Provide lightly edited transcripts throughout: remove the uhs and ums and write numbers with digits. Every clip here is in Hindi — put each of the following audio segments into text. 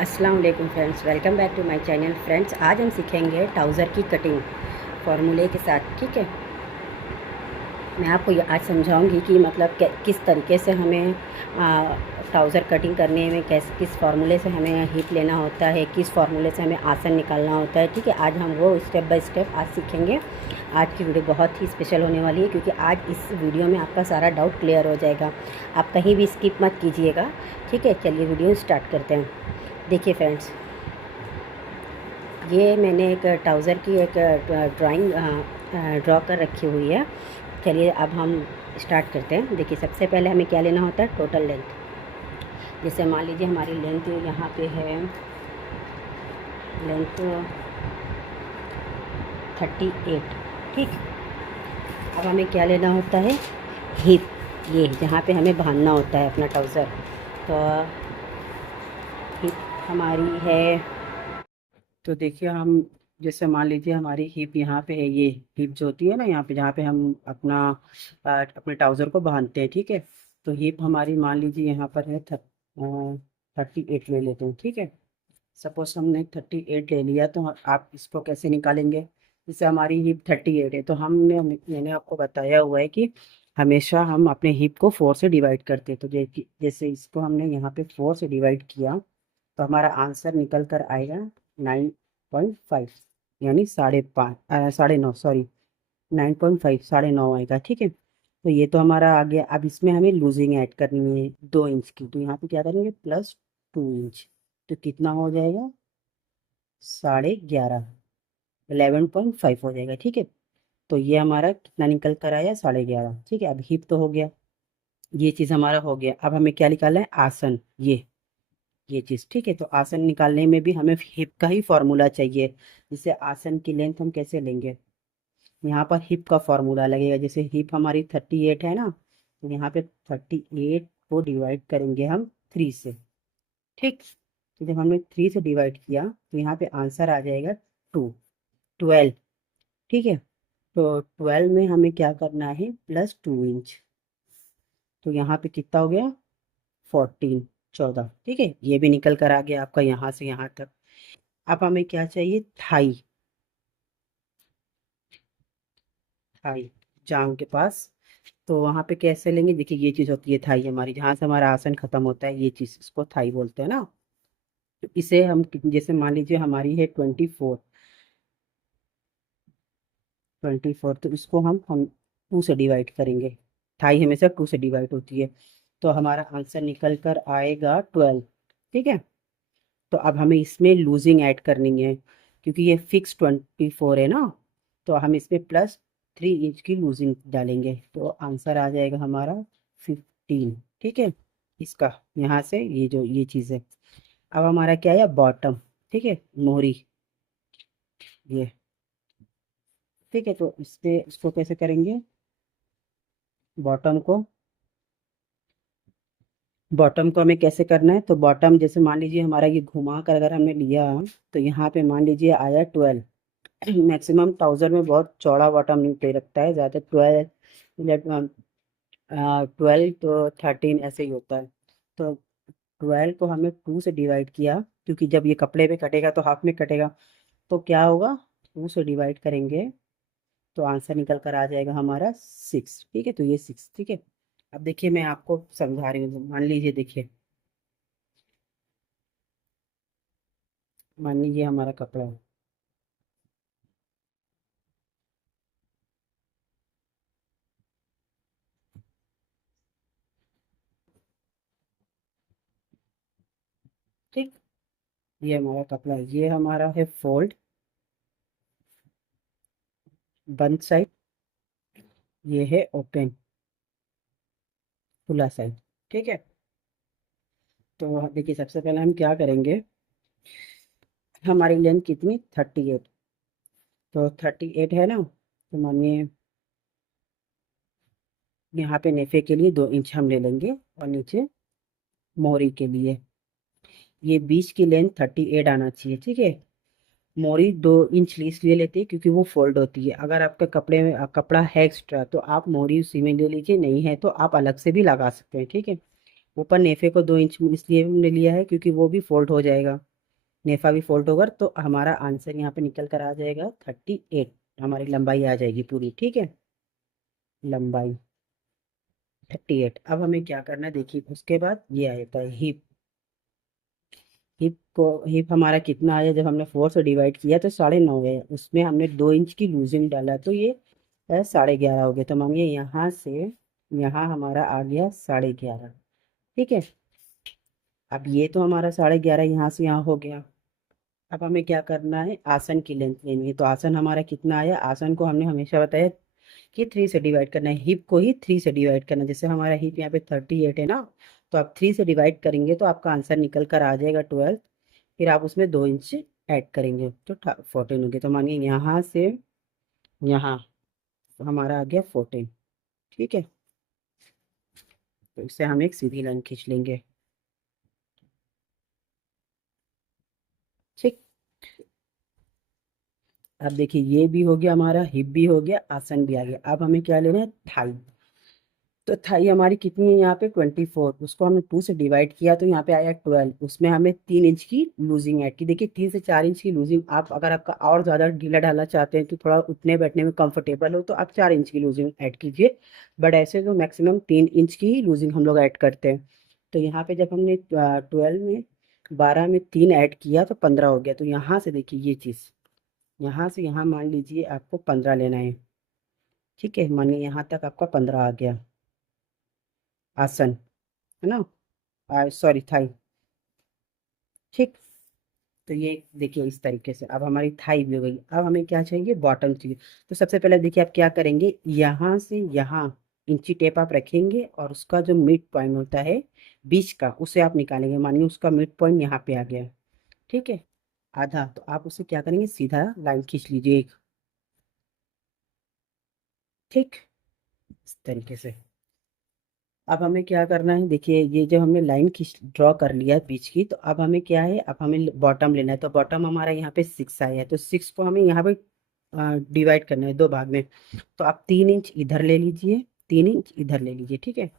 अस्सलाम वालेकुम friends, welcome back to my channel. Friends, आज हम सीखेंगे ट्राउज़र की कटिंग फार्मूले के साथ। ठीक है, मैं आपको ये आज समझाऊंगी कि मतलब किस तरीके से हमें ट्राउज़र कटिंग करने में किस फार्मूले से हमें हिप लेना होता है, किस फार्मूले से हमें आसन निकालना होता है। ठीक है, आज हम वो स्टेप बाय स्टेप आज सीखेंगे। आज की वीडियो बहुत ही स्पेशल होने वाली है क्योंकि आज इस वीडियो में आपका सारा डाउट क्लियर हो जाएगा। आप कहीं भी स्किप मत कीजिएगा। ठीक है, चलिए वीडियो स्टार्ट करते हैं। देखिए फ्रेंड्स, ये मैंने एक ट्राउज़र की एक ड्राइंग ड्रॉ कर रखी हुई है। चलिए अब हम स्टार्ट करते हैं। देखिए, सबसे पहले हमें क्या लेना होता है, टोटल लेंथ। जैसे मान लीजिए हमारी लेंथ यहाँ पे है, लेंथ 38। ठीक, अब हमें क्या लेना होता है, हिप, ये जहाँ पे हमें बांधना होता है अपना ट्राउज़र। तो हिप हमारी है, तो देखिए हम जैसे मान लीजिए हमारी हिप यहाँ पे है, ये हिप जो होती है ना यहाँ पे, जहाँ पे हम अपने ट्राउज़र को बांधते हैं। ठीक है, तो हिप हमारी मान लीजिए यहाँ पर है 38 ले लेते हैं। ठीक है, सपोज हमने 38 ले लिया, तो आप इसको कैसे निकालेंगे। जैसे हमारी हिप 38 है, तो मैंने आपको बताया हुआ है कि हमेशा हम अपने हिप को 4 से डिवाइड करते हैं। तो जैसे इसको हमने यहाँ पे 4 से डिवाइड किया, तो हमारा आंसर निकल कर आएगा 9.5, यानी 9.5 सॉरी, 9.5 9.5 आएगा। ठीक है, तो ये तो हमारा आ गया। अब इसमें हमें लूजिंग ऐड करनी है 2 इंच की, तो यहाँ पे क्या करेंगे, +2 इंच, तो कितना हो जाएगा, 11.5, 11.5 हो जाएगा। ठीक है, तो ये हमारा कितना निकल कर आया, 11.5। ठीक है, अब हिप तो हो गया, ये चीज़ हमारा हो गया। अब हमें क्या निकालना है, आसन, ये चीज़। ठीक है, तो आसन निकालने में भी हमें हिप का ही फॉर्मूला चाहिए। जैसे आसन की लेंथ हम कैसे लेंगे, यहाँ पर हिप का फॉर्मूला लगेगा। जैसे हिप हमारी 38 है ना, तो यहाँ पे 38 को डिवाइड करेंगे हम 3 से। ठीक, तो जब हमने 3 से डिवाइड किया, तो यहाँ पे आंसर आ जाएगा 12। ठीक है, तो 12 में हमें क्या करना है, +2 इंच, तो यहाँ पे कितना हो गया, 14। ठीक है, ये भी निकल कर आ गया आपका यहाँ से यहाँ तक। अब हमें क्या चाहिए, थाई, थाई जांग के पास। तो वहाँ पे कैसे लेंगे, देखिए ये चीज़ होती है थाई हमारी, जहाँ से हमारा आसन खत्म होता है, ये चीज़ इसको थाई बोलते हैं ना। तो इसे हम जैसे मान लीजिए हमारी है 24, तो इसको हम 2 से डिवाइड करेंगे। थाई हमेशा 2 से डिवाइड होती है, तो हमारा आंसर निकल कर आएगा 12। ठीक है, तो अब हमें इसमें लूजिंग ऐड करनी है, क्योंकि ये फिक्स 24 है ना, तो हम इसमें +3 इंच की लूजिंग डालेंगे, तो आंसर आ जाएगा हमारा 15। ठीक है, इसका यहाँ से ये चीज़ है। अब हमारा क्या है, बॉटम। ठीक है, मोहरी, ये। ठीक है, तो इसको कैसे करेंगे, बॉटम को बॉटम को हमें कैसे करना है, तो बॉटम जैसे मान लीजिए हमारा ये घुमा कर अगर हमने लिया, तो यहाँ पे मान लीजिए आया 12। मैक्सिमम ट्राउज़र में बहुत चौड़ा बॉटम नहीं पे रखता है, ज़्यादा 12 तो 13 ऐसे ही होता है। तो 12 को हमें 2 से डिवाइड किया, क्योंकि जब ये कपड़े पे कटेगा तो हाफ में कटेगा, तो क्या होगा, 2 से डिवाइड करेंगे, तो आंसर निकल कर आ जाएगा हमारा 6। ठीक है, तो ये 6। ठीक है, अब देखिए मैं आपको समझा रही हूँ। मान लीजिए, देखिए, मान लीजिए हमारा कपड़ा है, ठीक, ये हमारा कपड़ा है, ये हमारा है फोल्ड, बंद साइड, ये है ओपन, खुला साइड। ठीक है, तो देखिए सबसे पहले हम क्या करेंगे, हमारी लेंथ कितनी, 38, तो 38 है ना, तो मानिए यहाँ पे नेफे के लिए 2 इंच हम ले लेंगे, और नीचे मोहरी के लिए ये बीच की लेंथ 38 आना चाहिए। ठीक है, मोहरी 2 इंच इसलिए लेते हैं क्योंकि वो फोल्ड होती है। अगर आपके कपड़े में कपड़ा है एक्स्ट्रा, तो आप मोहरी उसी में ले लीजिए, नहीं है तो आप अलग से भी लगा सकते हैं। ठीक है, ऊपर नेफे को 2 इंच इसलिए हमने लिया है क्योंकि वो भी फोल्ड हो जाएगा। नेफा भी फोल्ड होगा तो हमारा आंसर यहाँ पे निकल कर आ जाएगा 38, हमारी लंबाई आ जाएगी पूरी, ठीक है, लंबाई 38। अब हमें क्या करना है देखिए, उसके बाद ये आता है हिप। हिप हमारा कितना आया, जब हमने 4 से डिवाइड किया तो 9.5 है, उसमें हमने 2 इंच की लूजिंग डाला तो ये 11.5 हो गया, तो मानिए यहाँ से यहाँ हमारा आ गया 11.5, ठीक है। अब ये तो हमारा 11.5 यहाँ से यहाँ हो गया। अब हमें क्या करना है, आसन की लेंथ लेनी है, तो आसन हमारा कितना आया, आसन को हमने हमेशा बताया कि 3 से डिवाइड करना है, हिप को ही 3 से डिवाइड करना है। जैसे हमारा हिप यहाँ पे 38 है ना, तो आप 3 से डिवाइड करेंगे तो आपका आंसर निकल कर आ जाएगा 12। फिर आप उसमें 2 इंच ऐड करेंगे तो 14 हो गया, तो मानिए यहाँ से यहाँ हमारा आ गया 14, ठीक है। तो इससे हम एक सीधी लाइन खींच लेंगे, ठीक। अब देखिए ये भी हो गया, हमारा हिप भी हो गया, आसन भी आ गया। अब हमें क्या लेना है, थाई। तो थाई हमारी कितनी है यहाँ पे 24, उसको हमने 2 से डिवाइड किया तो यहाँ पे आया 12, उसमें हमें 3 इंच की लूजिंग ऐड की। देखिए 3 से 4 इंच की लूजिंग, आप अगर आपका और ज़्यादा ढीला ढाला चाहते हैं तो थोड़ा उठने बैठने में कंफर्टेबल हो तो आप 4 इंच की लूजिंग ऐड कीजिए, बट ऐसे तो मैक्सिमम 3 इंच की लूजिंग हम लोग ऐड करते हैं। तो यहाँ पे जब हमने 12 में 12 में 3 ऐड किया तो 15 हो गया। तो यहाँ से देखिए ये चीज़, यहाँ से यहाँ मान लीजिए आपको 15 लेना है, ठीक है। मानिए यहाँ तक आपका 15 आ गया आसन, है ना, सॉरी थाई, ठीक। तो ये देखिए इस तरीके से अब हमारी थाई भी हो गई। अब हमें क्या चाहिए, बॉटम चाहिए। तो सबसे पहले देखिए आप क्या करेंगे, यहाँ से यहाँ इंची टेप आप रखेंगे और उसका जो मिड पॉइंट होता है बीच का, उसे आप निकालेंगे। मानिए उसका मिड पॉइंट यहाँ पे आ गया, ठीक है, आधा। तो आप उसे क्या करेंगे, सीधा लाइन खींच लीजिए एक, ठीक, इस तरीके से। अब हमें क्या करना है, देखिए ये जब हमने लाइन खींच ड्रॉ कर लिया है बीच की, तो अब हमें क्या है, अब हमें बॉटम लेना है। तो बॉटम हमारा यहाँ पे 6 आया है, तो 6 को हमें यहाँ पे डिवाइड करना है 2 भाग में। तो आप 3 इंच इधर ले लीजिए, 3 इंच इधर ले लीजिए, ठीक है।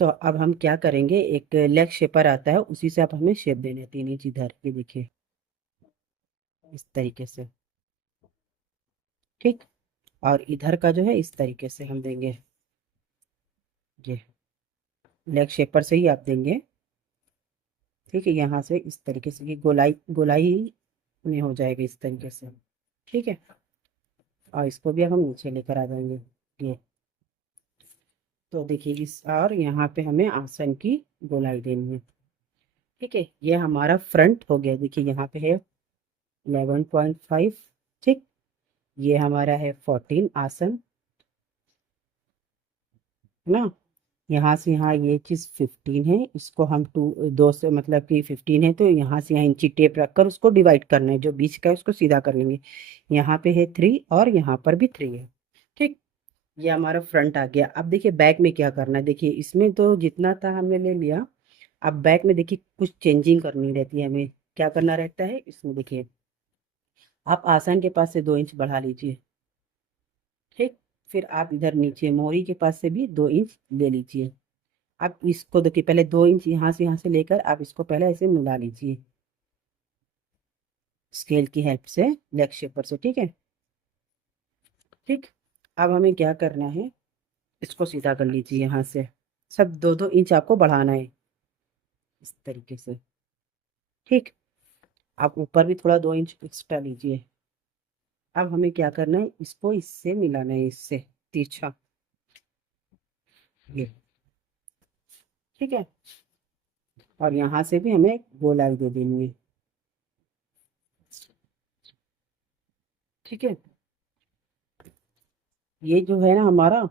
तो अब हम क्या करेंगे, एक लेग शेपर आता है उसी से आप हमें शेप देना है, 3 इंच इधर, ये देखिए इस तरीके से, ठीक। और इधर का जो है इस तरीके से हम देंगे, ये लेग शेपर से ही आप देंगे, ठीक है। यहाँ से इस तरीके से ये गोलाई गोलाई में हो जाएगा इस तरीके से, ठीक है। और इसको भी अब हम नीचे लेकर आ जाएंगे, ये। तो देखिए इस, और यहाँ पे हमें आसन की गोलाई देनी है, ठीक है। ये हमारा फ्रंट हो गया, देखिए यहाँ पे है 11.5, ठीक। ये हमारा है 14 आसन, है ना। यहाँ से यहाँ ये चीज़ 15 है, इसको हम 2 से मतलब कि 15 है, तो यहाँ से यहाँ इंची टेप रखकर उसको डिवाइड करना है, जो बीच का है उसको सीधा कर लेंगे। यहाँ पे है 3 और यहाँ पर भी 3 है, ठीक। ये हमारा फ्रंट आ गया। अब देखिए बैक में क्या करना है, देखिए इसमें तो जितना था हमने ले लिया। अब बैक में देखिए कुछ चेंजिंग करनी रहती है, हमें क्या करना रहता है इसमें, देखिए आप आसन के पास से 2 इंच बढ़ा लीजिए, ठीक। फिर आप इधर नीचे मोरी के पास से भी 2 इंच ले लीजिए। आप इसको देखिए पहले 2 इंच यहाँ से लेकर आप इसको पहले ऐसे मिला लीजिए स्केल की हेल्प से, लेग शेपर से, ठीक है, ठीक। अब हमें क्या करना है, इसको सीधा कर लीजिए यहाँ से, सब 2-2 इंच आपको बढ़ाना है इस तरीके से, ठीक। आप ऊपर भी थोड़ा 2 इंच एक्स्ट्रा लीजिए। अब हमें क्या करना है, इसको इससे मिलाना है, इससे तिरछा, ये, ठीक है। और यहाँ से भी हमें गोलाई दे देनी है, ठीक है। ये जो है ना हमारा,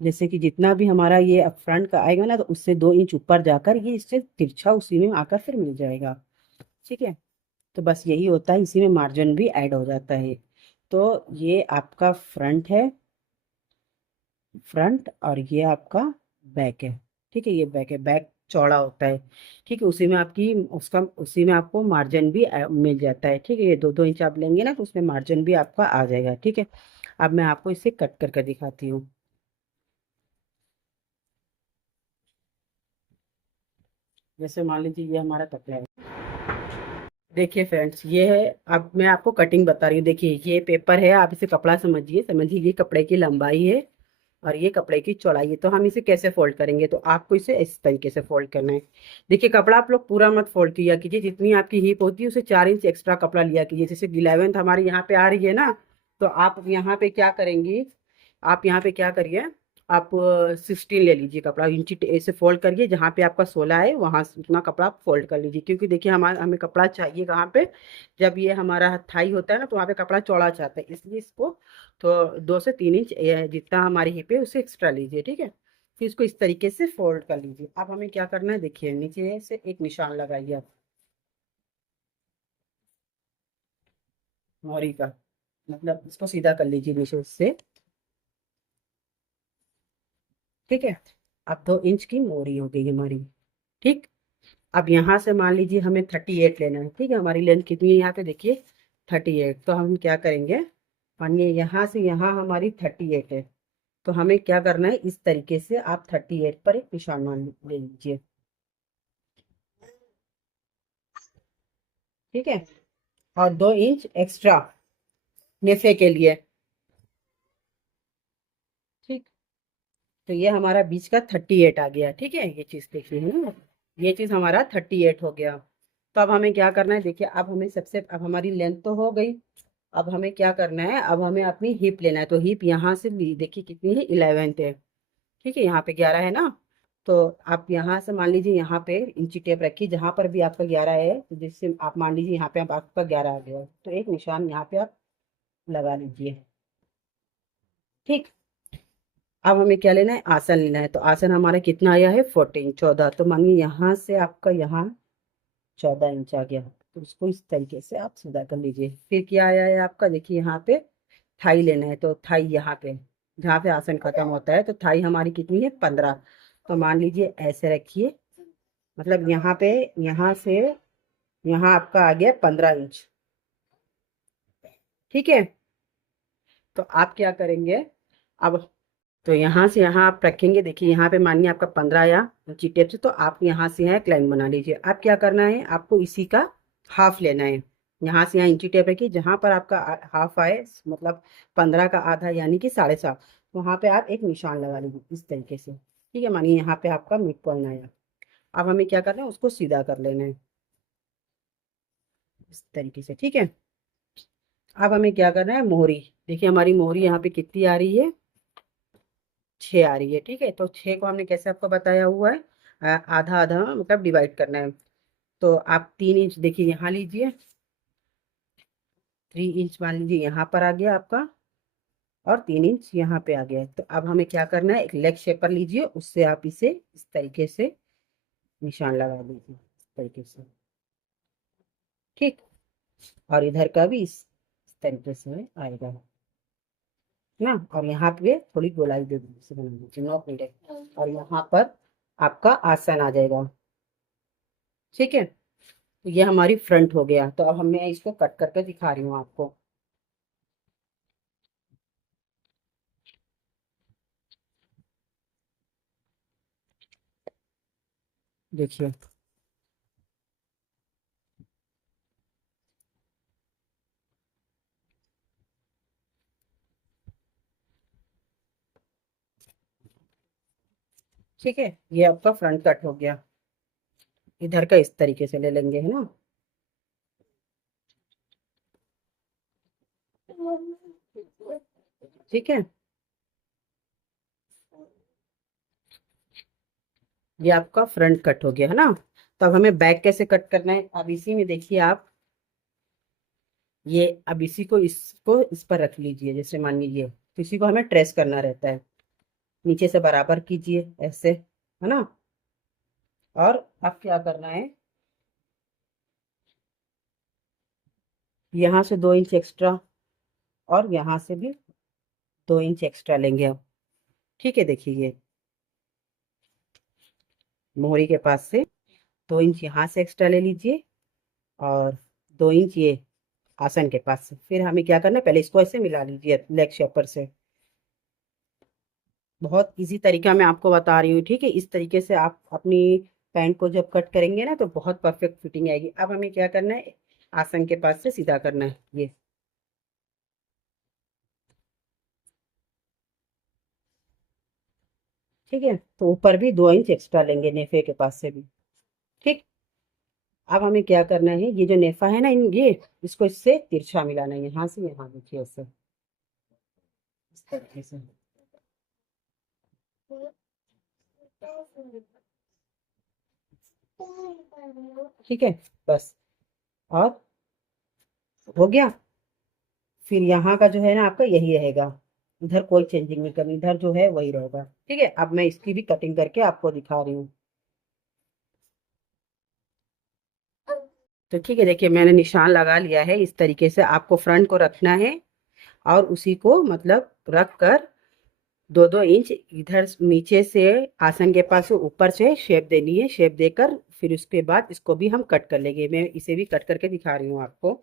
जैसे कि जितना भी हमारा ये फ्रंट का आएगा ना, तो उससे 2 इंच ऊपर जाकर ये इससे तिरछा उसी में आकर फिर मिल जाएगा, ठीक है। तो बस यही होता है, इसी में मार्जिन भी ऐड हो जाता है। तो ये आपका फ्रंट है, फ्रंट, और ये आपका बैक है, ठीक है। ये बैक है, बैक चौड़ा होता है, ठीक है। उसी में आपकी उसका उसी में आपको मार्जिन भी मिल जाता है, ठीक है। ये 2-2 इंच आप लेंगे ना तो उसमें मार्जिन भी आपका आ जाएगा, ठीक है। अब मैं आपको इसे कट करके दिखाती हूँ। जैसे मान लीजिए ये हमारा कपड़ा है, देखिए फ्रेंड्स, ये है, अब मैं आपको कटिंग बता रही हूँ। देखिए ये पेपर है, आप इसे कपड़ा समझिए, ये कपड़े की लंबाई है और ये कपड़े की चौड़ाई है। तो हम इसे कैसे फोल्ड करेंगे, तो आपको इसे इस तरीके से फोल्ड करना है। देखिए कपड़ा आप लोग पूरा मत फोल्ड किया कीजिए, जितनी आपकी हिप होती है उसे 4 इंच एक्स्ट्रा कपड़ा लिया कीजिए। जैसे 11th हमारी यहाँ पे आ रही है ना, तो आप यहाँ पे क्या करेंगी, आप यहाँ पे क्या करिए, आप 16 ले लीजिए कपड़ा, इंची ऐसे फोल्ड करिए, जहाँ पे आपका 16 है वहाँ से उतना कपड़ा आप फोल्ड कर लीजिए। क्योंकि देखिए हमारा हमें कपड़ा चाहिए कहाँ पे, जब ये हमारा थाई होता है ना, तो वहाँ पे कपड़ा चौड़ा चाहता है, इसलिए इसको तो 2 से 3 इंच जितना हमारी हिप है उसे एक्स्ट्रा लीजिए, ठीक है। फिर इसको इस तरीके से फोल्ड कर लीजिए। अब हमें क्या करना है, देखिए नीचे से एक निशान लगाइए आप मोरी का, मतलब इसको सीधा कर लीजिए नीचे से, ठीक है। अब 2 इंच की मोरी हो गई हमारी, ठीक। अब यहाँ से मान लीजिए हमें 38 लेना है, ठीक है। हमारी लेंथ कितनी है यहाँ पे, देखिए 38। तो हम क्या करेंगे, मानिए यहाँ से यहाँ हमारी 38 है, तो हमें क्या करना है, इस तरीके से आप 38 पर एक निशान मान ले लीजिए, ठीक है। और 2 इंच एक्स्ट्रा नेफे के लिए, ठीक। तो ये हमारा बीच का 38 आ गया, ठीक है। ये चीज़ देखिए है ना, ये चीज़ हमारा 38 हो गया। तो अब हमें क्या करना है, देखिए अब हमें सबसे, अब हमारी लेंथ तो हो गई। अब हमें क्या करना है, अब हमें अपनी हिप लेना है। तो हिप यहाँ से ली, देखिए कितनी है, 11th है, ठीक है। यहाँ पे 11 है ना, तो आप यहाँ से मान लीजिए यहाँ पे इंची टेप रखिए, जहाँ पर भी आपका 11 है, तो जिससे आप मान लीजिए यहाँ पे आप आपका 11 आ गया, तो एक निशान यहाँ पे आप लगा लीजिए, ठीक। अब हमें क्या लेना है, आसन लेना है। तो आसन हमारा कितना आया है, 14, 14। तो मानिए यहाँ से आपका यहाँ 14 इंच आ गया, तो उसको इस तरीके से आप सीधा कर लीजिए। फिर क्या आया है आपका, देखिए यहाँ पे थाई लेना है। तो थाई यहाँ पे, जहाँ पे आसन खत्म होता है, तो थाई हमारी कितनी है, 15। तो मान लीजिए ऐसे रखिए, मतलब यहाँ पे, यहाँ से यहाँ आपका आ गया 15 इंच, ठीक है। तो आप क्या करेंगे, अब तो यहाँ से यहाँ आप रखेंगे, देखिए यहाँ पे मानिए आपका 15 या इंची टेप से, तो आप यहाँ से यहाँ एक लाइन बना लीजिए। अब क्या करना है, आपको इसी का हाफ लेना है। यहाँ से यहाँ इंची टेप रखिए, जहाँ पर आपका हाफ आए, मतलब 15 का आधा यानी कि 7.5, वहाँ पे आप एक निशान लगा लीजिए इस तरीके से, ठीक है। मानिए यहाँ पे आपका मिड पॉइंट आया। अब हमें क्या करना है, उसको सीधा कर लेना है इस तरीके से, ठीक है। अब हमें क्या करना है, मोहरी, देखिए हमारी मोहरी यहाँ पे कितनी आ रही है, 6 आ रही है, ठीक है। तो 6 को हमने कैसे आपको बताया हुआ है, आधा आधा मतलब डिवाइड करना है। तो आप 3 इंच देखिए यहाँ लीजिए, 3 इंच मान लीजिए यहाँ पर आ गया आपका, और 3 इंच यहाँ पे आ गया है। तो अब हमें क्या करना है, एक लेग शेपर लीजिए, उससे आप इसे इस तरीके से निशान लगा दीजिए इस तरीके से, ठीक। और इधर का भी इस तरीके से आएगा ना। और यहाँ पे थोड़ी गोलाई दे दीजिए, इसे बना दीजिए 9 और यहाँ पर आपका आसन आ जाएगा, ठीक है। तो ये हमारी फ्रंट हो गया। तो अब मैं इसको कट करके दिखा रही हूँ आपको, देखिए। ठीक है, ये आपका फ्रंट कट हो गया। इधर का इस तरीके से ले लेंगे, है ना। ठीक है, ये आपका फ्रंट कट हो गया, है ना। तो अब हमें बैक कैसे कट करना है, अब इसी में देखिए आप, ये अब इसी को इसको इस पर रख लीजिए, जैसे मान लीजिए, तो इसी को हमें ट्रेस करना रहता है, नीचे से बराबर कीजिए ऐसे, है ना। और अब क्या करना है, यहाँ से 2 इंच एक्स्ट्रा, और यहाँ से भी 2 इंच एक्स्ट्रा लेंगे अब, ठीक है। देखिए ये मोहरी के पास से 2 इंच यहाँ से एक्स्ट्रा ले लीजिए, और 2 इंच ये आसन के पास से। फिर हमें क्या करना है, पहले इसको ऐसे मिला लीजिए लेग शेपर से। बहुत इजी तरीका मैं आपको बता रही हूँ, ठीक है। इस तरीके से आप अपनी पैंट को जब कट करेंगे ना, तो बहुत परफेक्ट फिटिंग आएगी। अब हमें क्या करना है, आसन के पास से सीधा करना है ये। ठीक है, तो ऊपर भी 2 इंच एक्स्ट्रा लेंगे नेफे के पास से भी। ठीक। अब हमें क्या करना है, ये जो नेफा है ना, इन ये इसको इससे तिरछा मिलाना है, यहाँ से यहाँ, देखिए ऐसे, इस तरीके से। ठीक है, बस। और हो गया। फिर यहाँ का जो है ना आपका यही रहेगा, इधर कोई चेंजिंग नहीं करनी, इधर जो है वही रहेगा। ठीक है, अब मैं इसकी भी कटिंग करके आपको दिखा रही हूँ। तो ठीक है, देखिए मैंने निशान लगा लिया है। इस तरीके से आपको फ्रंट को रखना है और उसी को मतलब रख कर 2-2 इंच इधर नीचे से आसन के पास से ऊपर से शेप देनी है। शेप देकर फिर उसके बाद इसको भी हम कट कर लेंगे। मैं इसे भी कट करके दिखा रही हूँ आपको।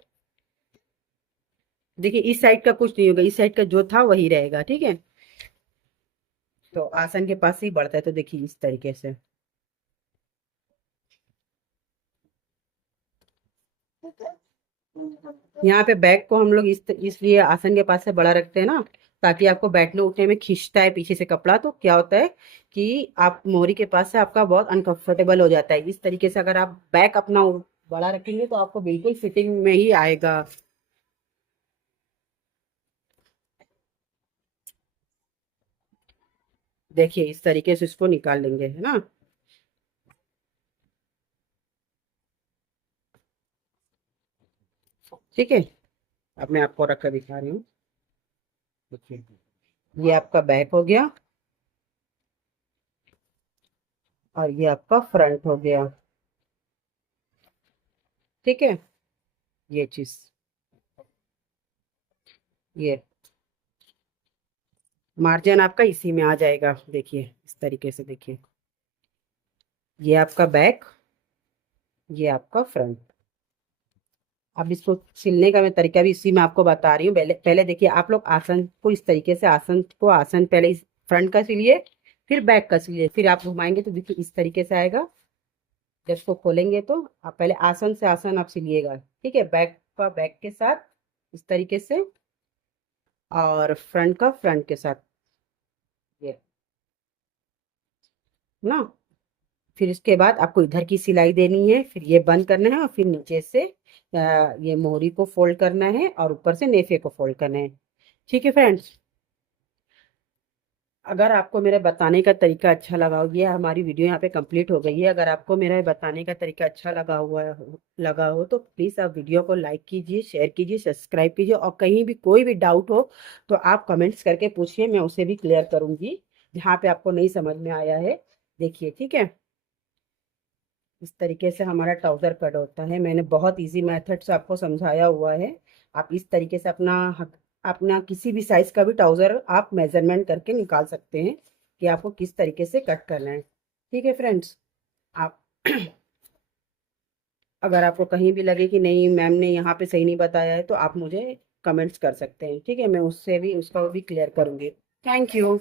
देखिए इस साइड का कुछ नहीं होगा, इस साइड का जो था वही रहेगा। ठीक है, तो आसन के पास से ही बढ़ता है, तो देखिए इस तरीके से। यहाँ पे बैक को हम लोग इसलिए आसन के पास से बड़ा रखते हैं ना, ताकि आपको बैठने उठने में खींचता है पीछे से कपड़ा, तो क्या होता है कि आप मोहरी के पास से आपका बहुत अनकंफर्टेबल हो जाता है। इस तरीके से अगर आप बैक अपना बड़ा रखेंगे तो आपको बिल्कुल फिटिंग में ही आएगा। देखिए इस तरीके से इसको निकाल लेंगे, है ना। ठीक है, अब मैं आपको रख कर दिखा रही हूँ। देखिए ये आपका बैक हो गया और ये आपका फ्रंट हो गया। ठीक है, ये चीज, ये मार्जिन आपका इसी में आ जाएगा। देखिए इस तरीके से, देखिए ये आपका बैक, ये आपका फ्रंट। अब इसको सिलने का मैं तरीका भी इसी में आपको बता रही हूँ। पहले पहले देखिए आप लोग आसन को इस तरीके से, आसन पहले इस फ्रंट का सिलिए, फिर बैक का सिलिए, फिर आप घुमाएंगे तो देखिए इस तरीके से आएगा। जब इसको खोलेंगे तो आप पहले आसन से आसन आप सिलिएगा। ठीक है, बैक का बैक के साथ इस तरीके से, और फ्रंट का फ्रंट के साथ, ये ना। फिर इसके बाद आपको इधर की सिलाई देनी है, फिर ये बंद करना है और फिर नीचे से ये मोहरी को फोल्ड करना है और ऊपर से नेफे को फोल्ड करना है। ठीक है फ्रेंड्स, अगर आपको मेरा बताने का तरीका अच्छा लगा हो, ये हमारी वीडियो यहाँ पे कंप्लीट हो गई है। अगर आपको मेरा बताने का तरीका अच्छा लगा हो तो प्लीज़ आप वीडियो को लाइक कीजिए, शेयर कीजिए, सब्सक्राइब कीजिए, और कहीं भी कोई भी डाउट हो तो आप कमेंट्स करके पूछिए, मैं उसे भी क्लियर करूँगी जहाँ पे आपको नहीं समझ में आया है। देखिए ठीक है, इस तरीके से हमारा ट्राउज़र कट होता है। मैंने बहुत इजी मेथड से आपको समझाया हुआ है। आप इस तरीके से अपना किसी भी साइज़ का भी ट्राउज़र आप मेजरमेंट करके निकाल सकते हैं कि आपको किस तरीके से कट करना है। ठीक है फ्रेंड्स, आप अगर आपको कहीं भी लगे कि नहीं मैम ने यहाँ पे सही नहीं बताया है तो आप मुझे कमेंट्स कर सकते हैं। ठीक है, मैं उससे भी उसका भी क्लियर करूँगी। Thank you.